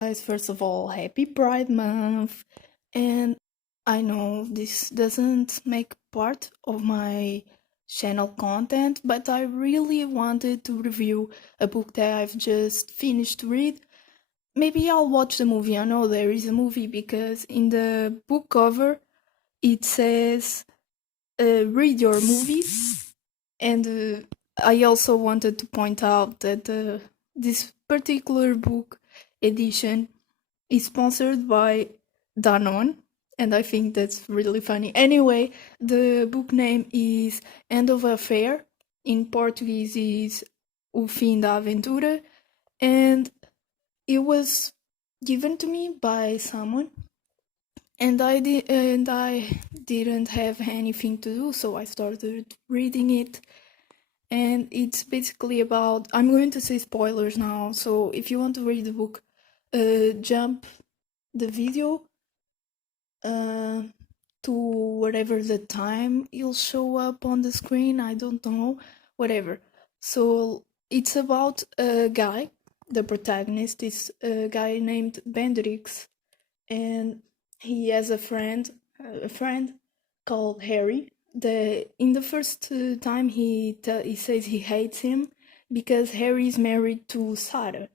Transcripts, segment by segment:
Guys, first of all, happy Pride Month. And I know this doesn't make part of my channel content, but I really wanted to review a book that I've just finished to read. Maybe I'll watch the movie. I know there is a movie because in the book cover it says read your movies. And I also wanted to point out that this particular book edition is sponsored by Danone, and I think that's really funny. Anyway, the book name is End of Affair. In Portuguese is O Fim da Aventura, and it was given to me by someone, and I didn't have anything to do, so I started reading it. And it's basically about, I'm going to say spoilers now, so if you want to read the book, jump the video uh, to whatever the time it'll show up on the screen. I don't know, whatever. So it's about a guy. The protagonist is a guy named Bendrix, and he has a friend called Harry. In the first time he says he hates him because Harry is married to Sarah,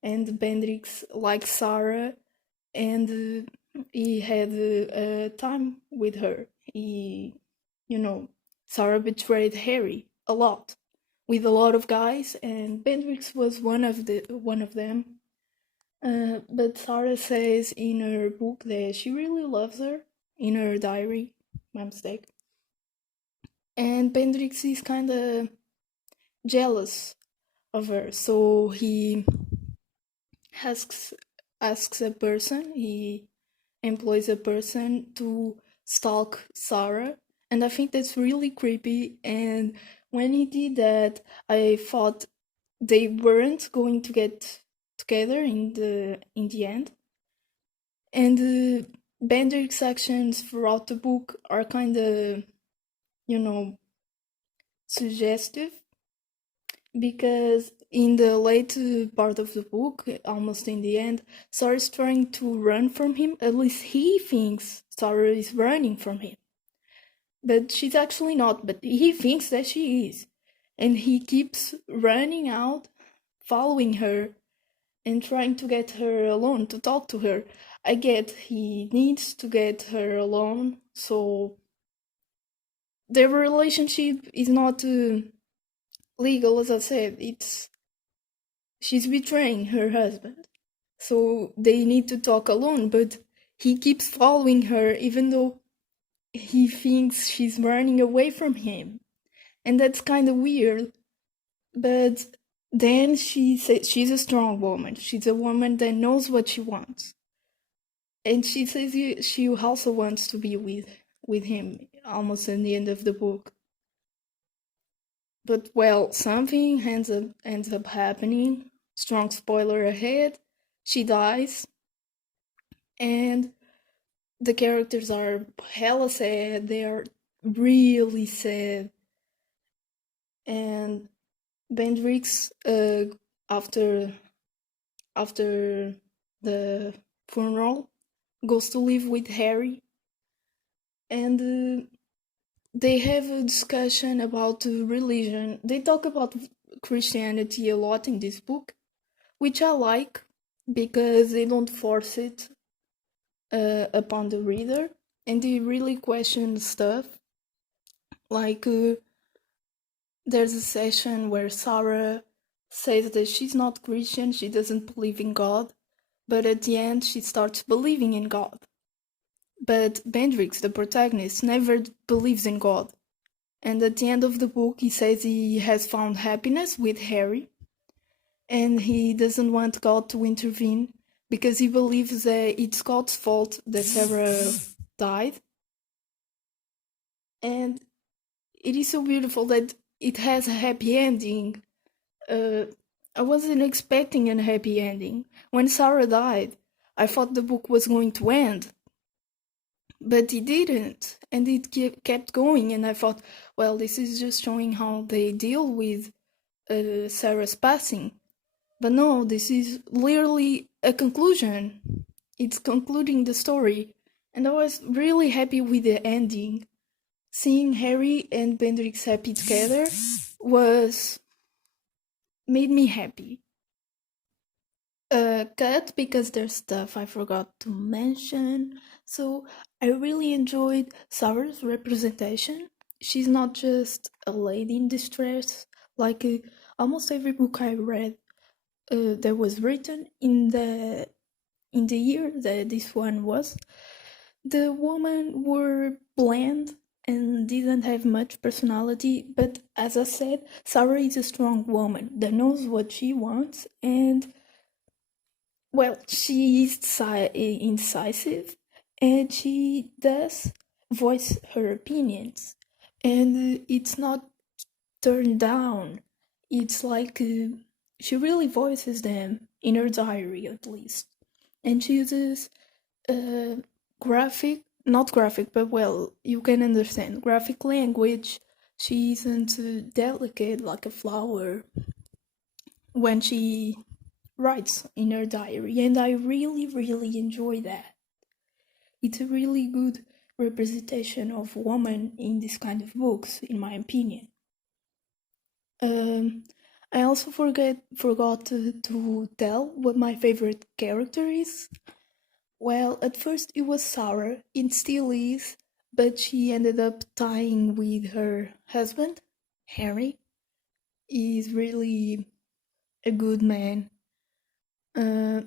and Bendrix likes Sarah, and he had a time with her. You know, Sarah betrayed Harry a lot with a lot of guys, and Bendrix was one of them. But Sarah says in her book that she really loves her in her diary. My mistake. And Bendrix is kind of jealous of her, so he asks asks a person. He employs a person to stalk Sarah, and I think that's really creepy. And when he did that, I thought they weren't going to get together in the end. And the Bendrick's actions throughout the book are kind of, you know, suggestive, because in the late part of the book, almost in the end, Sarah's trying to run from him. At least he thinks Sarah is running from him. But she's actually not, but he thinks that she is. And he keeps running out, following her, and trying to get her alone, to talk to her. I get he needs to get her alone, so their relationship is not legal, as I said. She's betraying her husband, so they need to talk alone. But he keeps following her, even though he thinks she's running away from him, and that's kind of weird. But then she says she's a strong woman. She's a woman that knows what she wants, and she says she also wants to be with him almost in the end of the book. But well, something ends up happening. Strong spoiler ahead. She dies, and the characters are hella sad. They are really sad. And Bendrix, after after the funeral, goes to live with Harry, and they have a discussion about religion. They talk about Christianity a lot in this book, which I like because they don't force it upon the reader, and they really question stuff. Like, there's a session where Sarah says that she's not Christian, she doesn't believe in God, but at the end she starts believing in God. But Bendrix, the protagonist, never believes in God. And at the end of the book, he says he has found happiness with Harry, and he doesn't want God to intervene because he believes that it's God's fault that Sarah died. And it is so beautiful that it has a happy ending. I wasn't expecting a happy ending. When Sarah died, I thought the book was going to end, but it didn't, and it kept going. And I thought, well, this is just showing how they deal with Sarah's passing. But no, this is literally a conclusion. It's concluding the story. And I was really happy with the ending. Seeing Harry and Bendrix happy together was made me happy. Cut because there's stuff I forgot to mention. So I really enjoyed Sarah's representation. She's not just a lady in distress, like almost every book I read that was written in the year that this one was. The women were bland and didn't have much personality, but as I said, Sarah is a strong woman that knows what she wants, and well, she is indecisive, and she does voice her opinions, and it's not turned down. It's like she really voices them in her diary, at least, and she uses uh, graphic, not graphic, but well, you can understand graphic language. She isn't delicate like a flower when she writes in her diary, and I really, really enjoy that. It's a really good representation of woman in this kind of books, in my opinion. Um, I also forgot to tell what my favorite character is. Well, at first it was Sarah, it still is, but she ended up tying with her husband, Harry. He's really a good man. Uh,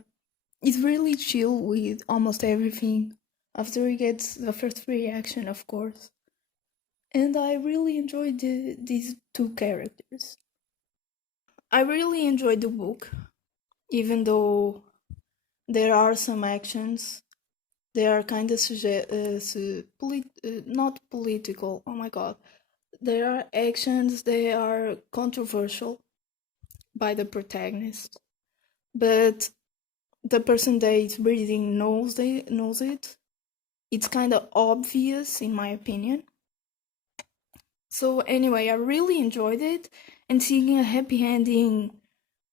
he's really chill with almost everything after he gets the first reaction, of course. And I really enjoyed these two characters. I really enjoyed the book, even though there are some actions. They are kind of not political. Oh my god. There are actions, they are controversial by the protagonist, but the person that is reading knows it. It's kind of obvious, in my opinion. So anyway, I really enjoyed it, and seeing a happy ending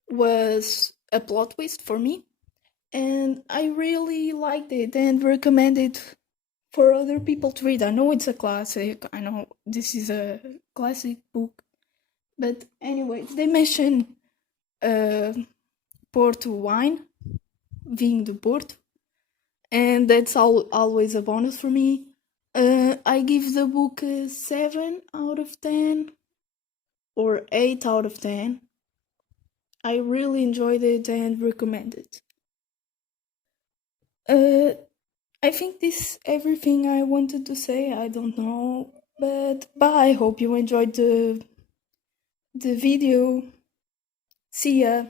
was a plot twist for me, and I really liked it and recommend it for other people to read. I know it's a classic. I know this is a classic book, but anyway, they mention uh, Porto wine, vinho do Porto, and that's always a bonus for me. I give the book a 7 out of 10 or 8 out of 10. I really enjoyed it and recommend it. Uh, I think this everything I wanted to say. I don't know, but bye. Hope you enjoyed the video. See ya.